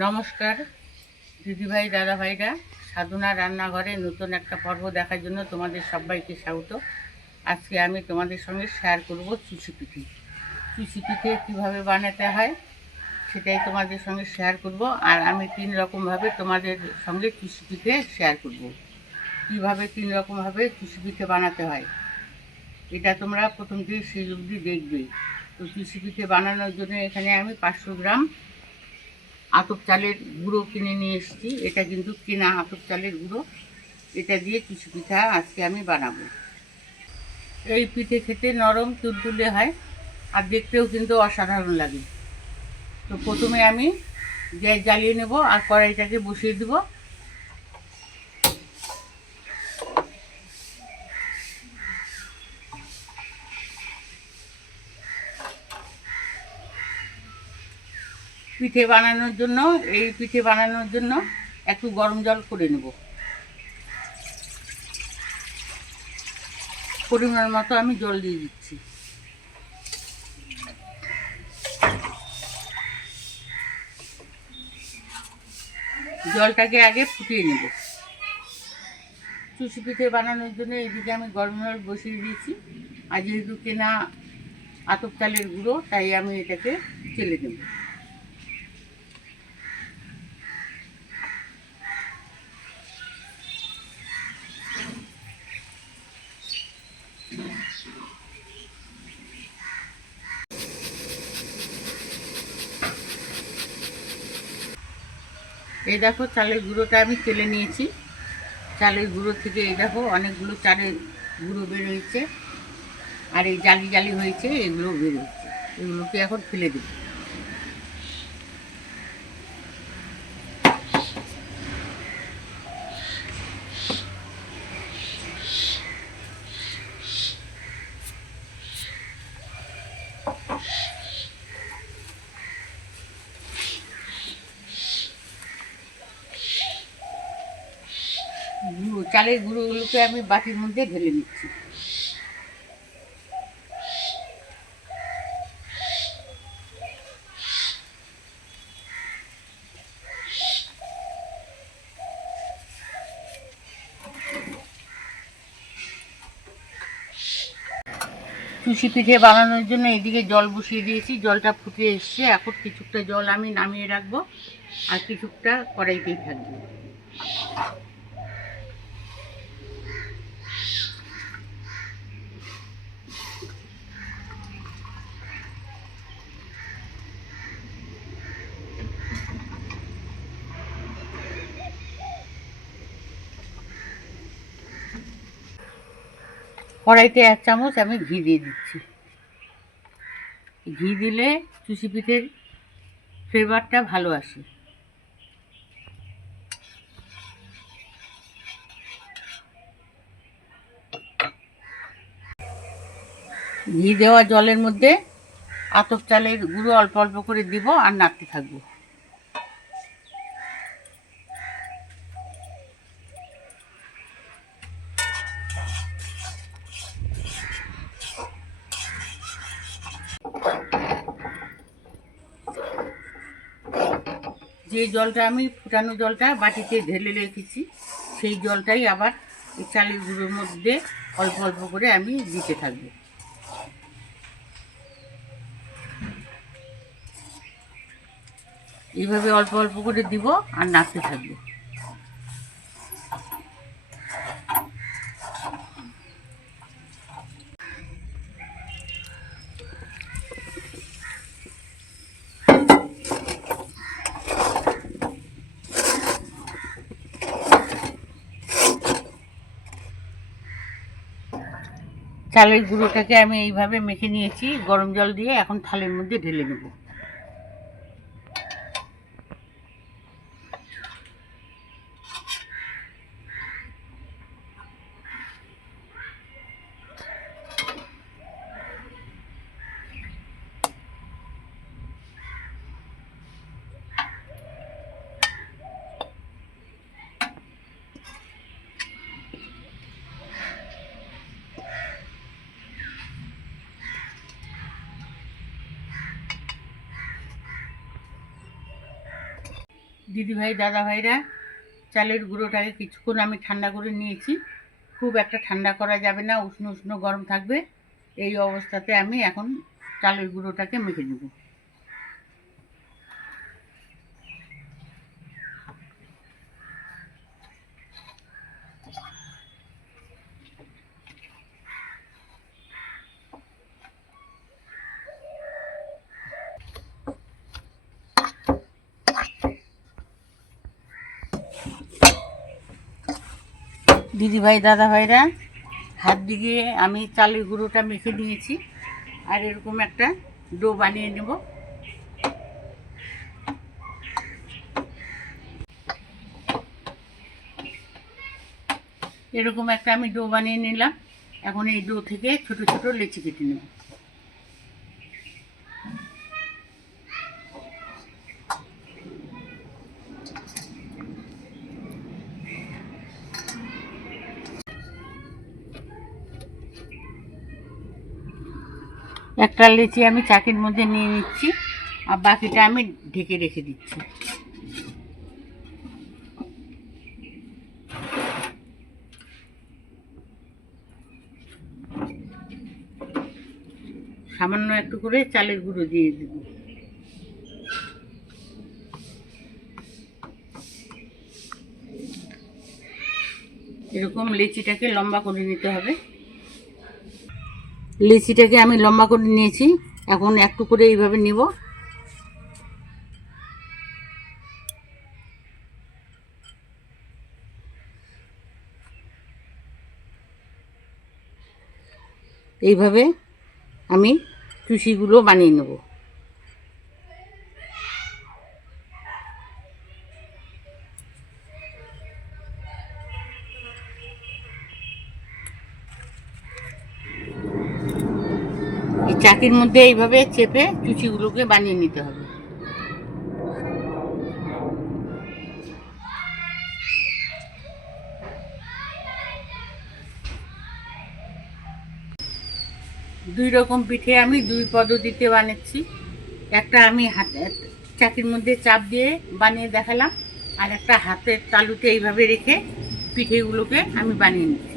নমস্কার, দিদিভাই, দাদাভাইরা। সাধনা রান্নাঘরে নতুন একটা পর্ব দেখার জন্য তোমাদের সবাইকে স্বাগত। আজকে আমি তোমাদের সঙ্গে শেয়ার করব চুষি পিঠে। চুষি পিঠে কীভাবে বানাতে হয় সেটাই তোমাদের সঙ্গে শেয়ার করব, আর আমি তিন রকমভাবে তোমাদের সঙ্গে চুষি পিঠে শেয়ার করব। কীভাবে তিন রকমভাবে চুষি পিঠে বানাতে হয় এটা তোমরা প্রথম থেকে সেই অবধি দেখবে। তো চুষি পিঠে বানানোর জন্য এখানে আমি পাঁচশো গ্রাম আতপ চালের গুঁড়ো কিনে নিয়ে এসেছি। এটা কিন্তু কেনা আতপ চালের গুঁড়ো। এটা দিয়ে কিছু পিঠা আজকে আমি বানাবো। এই পিঠে খেতে নরম তুলতুলে হয় আর দেখতেও কিন্তু অসাধারণ লাগে। তো প্রথমে আমি গ্যাস জ্বালিয়ে নেব আর কড়াইটাকে বসিয়ে দেবো। পিঠে বানানোর জন্য, এই পিঠে বানানোর জন্য একটু গরম জল করে নেব। পরিমাণ মতো আমি জল দিয়ে দিচ্ছি। জলটাকে আগে ফুটিয়ে নেব। চুষি পিঠে বানানোর জন্য এইদিকে আমি গরম জল বসিয়ে দিয়েছি। আর যেহেতু কেনা আতপ চালের গুঁড়ো, তাই আমি এটাকে চেলে নেব এই দেখো চালের গুঁড়োটা আমি তেলে নিয়েছি। চালের গুঁড়ো থেকে এই দেখো অনেকগুলো চালের গুঁড়ো বের হয়েছে আর এই জালি জালি হয়েছে এগুলো বের হচ্ছে এগুলোকে এখন ফেলে দেব গুঁড়ো চালের গুঁড়োগুলোকে আমি বাটির মধ্যে ঢেলে নিচ্ছি। চুষি পিঠে বানানোর জন্য এদিকে জল বসিয়ে দিয়েছি, জলটা ফুটে এসছে। এখন কিছুটা জল আমি নামিয়ে রাখব আর কিছুটা কড়াইতেই থাকবে কড়াইতে এক চামচ আমি ঘি দিয়ে দিচ্ছি। ঘি দিলে চুষি পিঠের ফ্লেভারটা ভালো আসে। ঘি দেওয়া জলের মধ্যে আতপ চালের গুঁড়ো অল্প অল্প করে দিব আর নাড়তে থাকব। যে জলটা আমি ফুটানো জলটা বাটিতে ঢেলে রেখেছি, সেই জলটাই আবার এই চালের গুঁড়োর মধ্যে অল্প অল্প করে আমি দিতে থাকব। এইভাবে অল্প অল্প করে দিব আর নাড়তে থাকব। চালের গুঁড়োটাকে আমি এইভাবে মেখে নিয়েছি গরম জল দিয়ে। এখন থালের মধ্যে ঢেলে নেব। দিদিভাই, দাদাভাইরা, চালের গুঁড়োটাকে কিছুক্ষণ আমি ঠান্ডা করে নিয়েছি। খুব একটা ঠান্ডা করা যাবে না, উষ্ণ উষ্ণ গরম থাকবে। এই অবস্থাতে আমি এখন চালের গুঁড়োটাকে মেখে নেব। দিদিভাই দাদা ভাইরা হাত দিয়ে আমি চালের গুঁড়োটা মেখে নিয়েছি, আর এরকম একটা ডো বানিয়ে নেব। এরকম একটা আমি ডো বানিয়ে নিলাম। এখন এই ডো থেকে ছোট ছোট লেচি কেটে নেব। একটা লেচি আমি চাকির মধ্যে নিয়ে নিচ্ছি, আর বাকিটা আমি ঢেকে রেখে দিচ্ছি। সামান্য একটু করে চালের গুঁড়ো দিয়ে দেব। এরকম লেচিটাকে লম্বা করে নিতে হবে। লিচিটাকে আমি লম্বা করে নিয়েছি। এখন একটু করে এইভাবে নিব। এইভাবে আমি চুষিগুলো বানিয়ে নেব এই চাকির মধ্যে এইভাবে চেপে চুচিগুলোকে বানিয়ে নিতে হবে। দুই রকম পিঠে আমি দুই পদ্ধতিতে বানাচ্ছি একটা আমি হাতে চাকির মধ্যে চাপ দিয়ে বানিয়ে দেখালাম, আর একটা হাতের তালুতে এইভাবে রেখে পিঠেগুলোকে আমি বানিয়ে নিচ্ছি।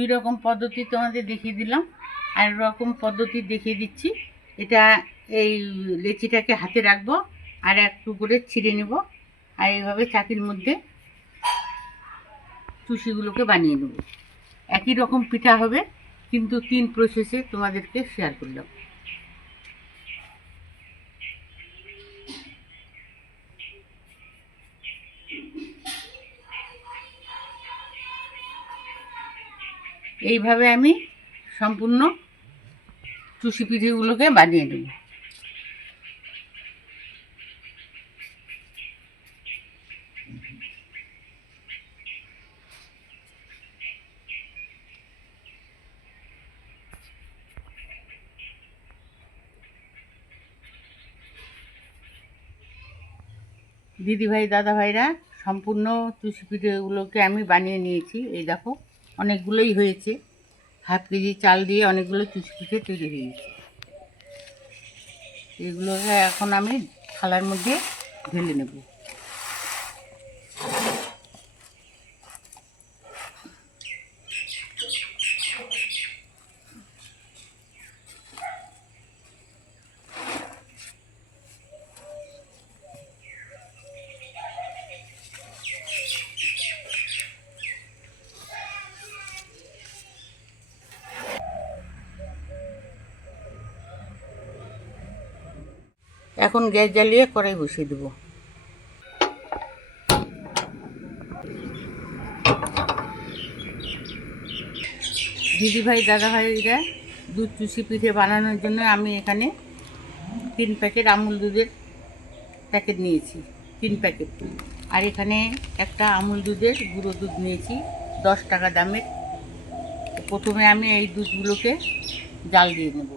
দুই রকম পদ্ধতি তোমাদের দেখিয়ে দিলাম। আর রকম পদ্ধতি দেখিয়ে দিচ্ছি। এটা এই লেচিটাকে হাতে রাখব আর একটু করে ছিঁড়ে নেব। আর এইভাবে চাকির মধ্যে চুষিগুলোকে বানিয়ে নেব। একই রকম পিঠা হবে, কিন্তু তিন প্রসেসে তোমাদেরকে শেয়ার করলাম। এইভাবে আমি সম্পূর্ণ চুষি পিঠেগুলোকে বানিয়ে নেব। দিদিভাই দাদা ভাইরা সম্পূর্ণ চুষি পিঠেগুলোকে আমি বানিয়ে নিয়েছি। এই দেখো অনেকগুলোই হয়েছে। হাফ কেজি চাল দিয়ে অনেকগুলো চুচকুচে তৈরি হয়েছে। এগুলোকে এখন আমি থালার মধ্যে ঢেলে নেব। এখন গ্যাস জ্বালিয়ে কড়াই বসিয়ে দেবো। দিদিভাই, দাদাভাইরা দুধ চুষি পিঠে বানানোর জন্য আমি এখানে তিন প্যাকেট আমুল দুধের প্যাকেট নিয়েছি, তিন প্যাকেট। আর এখানে একটা আমুল দুধের গুঁড়ো দুধ নিয়েছি, দশ টাকা দামের। প্রথমে আমি এই দুধগুলোকে জাল দিয়ে নেব।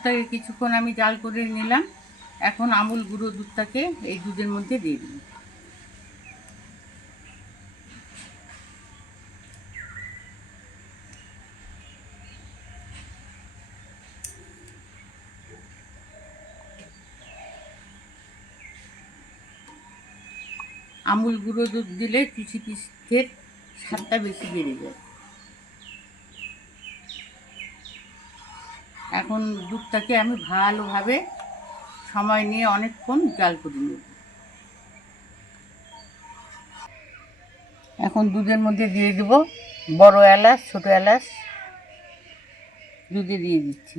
দুধটাকে কিছুক্ষণ আমি জাল করে নিলাম। এখন আমুল গুঁড়ো দুধটাকে এই দুধের মধ্যে দিয়ে দিই আমুল গুঁড়ো দুধ দিলে চুচি পিসের স্বাদটা বেশি বেড়ে যায়। এখন দুধটাকে আমি ভালোভাবে সময় নিয়ে অনেকক্ষণ জাল করে নেব। এখন দুধের মধ্যে দিয়ে দেব বড় এলাচ, ছোট এলাচ। দুধে দিয়ে দিচ্ছি।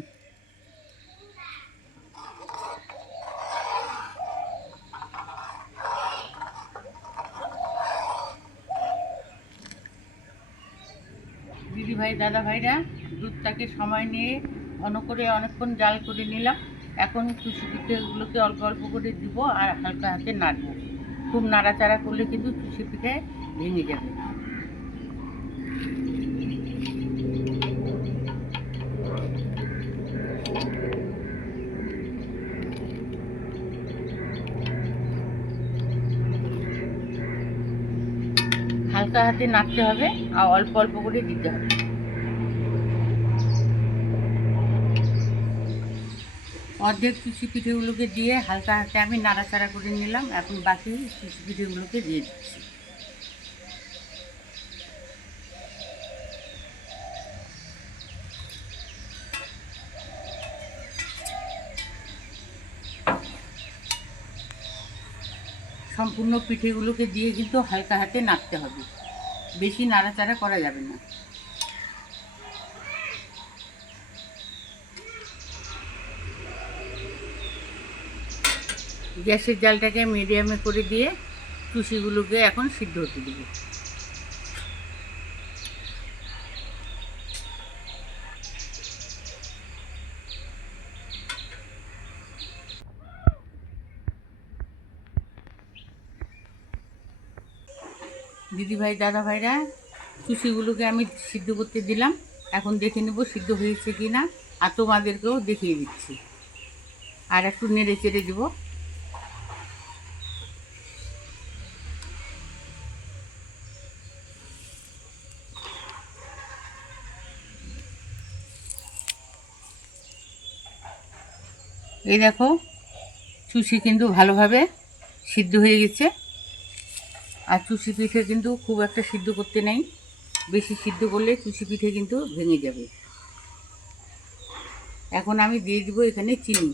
দিদি ভাই দাদা ভাইরা দুধটাকে সময় নিয়ে ঘন করে অনেকক্ষণ জাল করে নিলাম। এখন চুষি পিঠেগুলোকে অল্প অল্প করে দিব আর হালকা হাতে নাড়বো। খুব নাড়াচাড়া করলে কিন্তু চুষি পিঠে ভেঙে যাবে। হালকা হাতে নাড়তে হবে আর অল্প অল্প করে দিতে হবে। অর্ধেক চুষি পিঠেগুলোকে দিয়ে হালকা হাতে আমি নাড়াচাড়া করে নিলাম, এখন বাকি চুষি পিঠেগুলোকে দিয়ে দিচ্ছি। সম্পূর্ণ পিঠেগুলোকে দিয়ে কিন্তু হালকা হাতে নাড়তে হবে। বেশি নাড়াচাড়া করা যাবে না। গ্যাসের জালটাকে মিডিয়ামে করে দিয়ে টুসিগুলোকে এখন সিদ্ধ হতে দেবো। দিদি ভাই দাদা ভাইরা চুষিগুলোকে আমি সিদ্ধ করতে দিলাম। এখন দেখে নেব সিদ্ধ হয়েছে কি না আর তোমাদেরকেও দেখিয়ে দিচ্ছি। আর একটু নেড়ে চেড়ে দেবো। এই দেখো চুষি কিন্তু ভালোভাবে সিদ্ধ হয়ে গেছে। আর চুষি পিঠে কিন্তু খুব একটা সিদ্ধ করতে নেই। বেশি সিদ্ধ করলে চুষি পিঠে কিন্তু ভেঙে যাবে। এখন আমি দিয়ে দিব এখানে চিনি।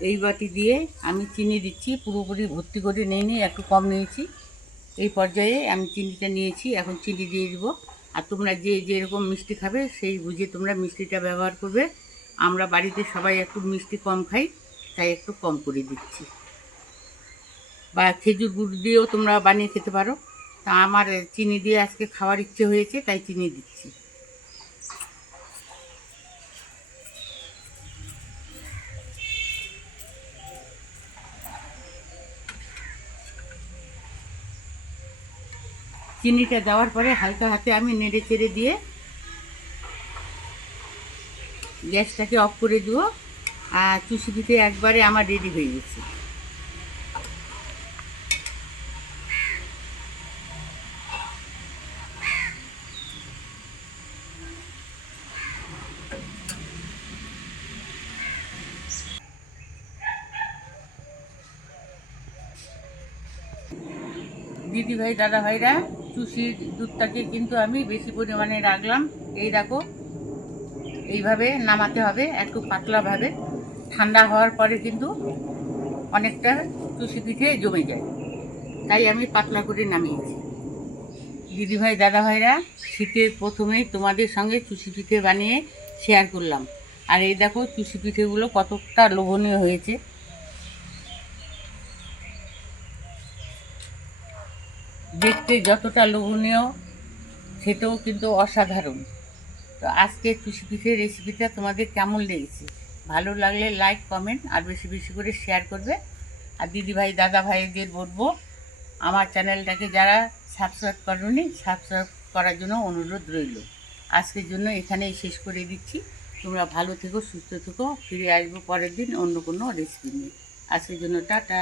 এই বাটি দিয়ে আমি চিনি দিচ্ছি, পুরোপুরি ভর্তি করে নিয়ে নিই, একটু কম নিয়েছি। এই পর্যায়ে আমি চিনিটা নিয়েছি, এখন চিনি দিয়ে দিব। আর তোমরা যে যেরকম মিষ্টি খাবে, সেই বুঝে তোমরা মিষ্টিটা ব্যবহার করবে। আমরা বাড়িতে সবাই একটু মিষ্টি কম খাই, তাই একটু কম করে দিচ্ছি। বা খেজুর গুড় দিয়েও তোমরা বানিয়ে খেতে পারো। তা আমার চিনি দিয়ে আজকে খাওয়ার ইচ্ছে হয়েছে, তাই চিনি দিচ্ছি। চিনিটা দেওয়ার পরে হালকা হাতে আমি নেড়ে চেড়ে দিয়ে গ্যাসটাকে অফ করে দিব আর চুষি পিঠে একবারে আমার রেডি হয়ে গেছে। দিদি ভাই, দাদা ভাইরা চুষির দুধটাকে কিন্তু আমি বেশি পরিমাণে রাখলাম। এই রাখো এইভাবে নামাতে হবে, একটু পাতলাভাবে। ঠান্ডা হওয়ার পরে কিন্তু অনেকটা তুষি পিঠে জমে যায়। তাই আমি পাতলা করে নামিয়েছি। দিদি ভাই দাদা শীতের প্রথমেই তোমাদের সঙ্গে চুষি পিঠে বানিয়ে শেয়ার করলাম। আর এই দেখো চুষি পিঠেগুলো কতটা লোভনীয় হয়েছে। দেখতে যতটা লোভনীয়, সেটাও কিন্তু অসাধারণ। তো আজকে চুষি পিঠের রেসিপিটা তোমাদের কেমন লেগেছে? ভালো লাগলে লাইক কমেন্ট আর বেশি বেশি করে শেয়ার করবে। আর দিদিভাই দাদা ভাইদের বলব, আমার চ্যানেলটাকে যারা সাবস্ক্রাইব করেনি সাবস্ক্রাইব করার জন্য অনুরোধ রইল। আজকের জন্য এখানেই শেষ করে দিচ্ছি। তোমরা ভালো থেকো, সুস্থ থেকো, ফিরে আসব পরের দিন অন্য কোনো রেসিপি নিয়ে। আজকের জন্য টাটা।